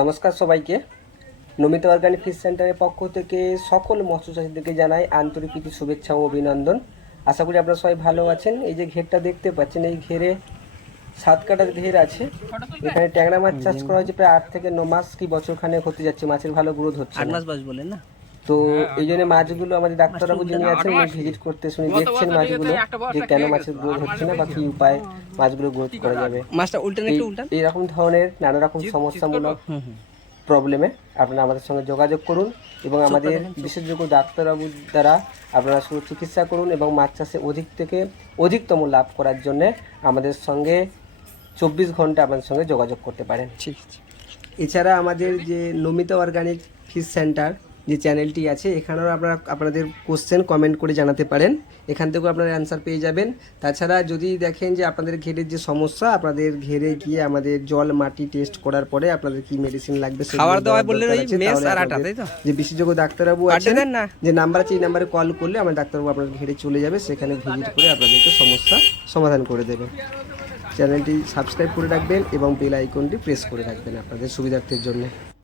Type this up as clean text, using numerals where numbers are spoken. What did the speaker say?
নমস্কার সবাইকে। Namita organic fish সেন্টারের পক্ষ থেকে সকল মৎস্য চাষিদেরকে জানাই আন্তরিক প্রীতি শুভেচ্ছা ও অভিনন্দন। আশা করি আপনারা সবাই ভালো আছেন। এই যে ঘেরটা দেখতে পাচ্ছেন, এই ঘেরে 7 কাটার ঘের আছে। এখানে ট্যাংরা মাছ চাষ করা হয়েছে প্রায় 8 থেকে 9 মাস কি বছরখানেক হতে যাচ্ছে। মাছের ভালো গ্রোথ হচ্ছে 8 না। মাস বয়স বলেন না। তো এই জন্য মাছগুলো আমাদের ডাক্তারবাবু যিনি আছেন উনি ভিজিট করতে শুনে দেখছেন মাছগুলো যে কেন মাছের গ্রোথ হচ্ছে না বা কী উপায় মাছগুলো গ্রোথ করা যাবে। মাছটা উল্টান একটু উল্টান। এইরকম ধরনের নানা রকম সমস্যামূলক প্রবলেমে আপনারা আমাদের সঙ্গে যোগাযোগ করুন এবং আমাদের বিশেষজ্ঞ ডাক্তারবাবু দ্বারা আপনারা সুচিকিৎসা করুন এবং মাছ চাষে অধিক থেকে অধিকতম লাভ করার জন্যে আমাদের সঙ্গে 24 ঘন্টা আপনাদের সঙ্গে যোগাযোগ করতে পারেন। ঠিক আছে। এছাড়া আমাদের যে নমিতা অর্গানিক ফিশ সেন্টার যে চ্যানেলটি আছে, এখানেও আপনারা আপনাদের কোশ্চেন কমেন্ট করে জানাতে পারেন। এখান থেকেও আপনারা অ্যান্সার পেয়ে যাবেন। তাছাড়া যদি দেখেন যে আপনাদের ঘেরের যে সমস্যা, আপনাদের ঘেরে গিয়ে আমাদের জল মাটি টেস্ট করার পরে আপনাদের কি মেডিসিন লাগবে খাবার দাবার বললেন ওই মেস আর আটা, তাই তো? যে বিশেষজ্ঞ ডাক্তারবাবু আছেন না যে নাম্বার আছে, এই নাম্বারে কল করলে আমার ডাক্তারবাবু আপনার ঘেরে চলে যাবে, সেখানে ভিজিট করে আপনাদেরকে সমস্যা সমাধান করে দেবেন। চ্যানেলটি সাবস্ক্রাইব করে রাখবেন এবং বেল আইকনটি প্রেস করে রাখবেন আপনাদের সুবিধার্থের জন্য।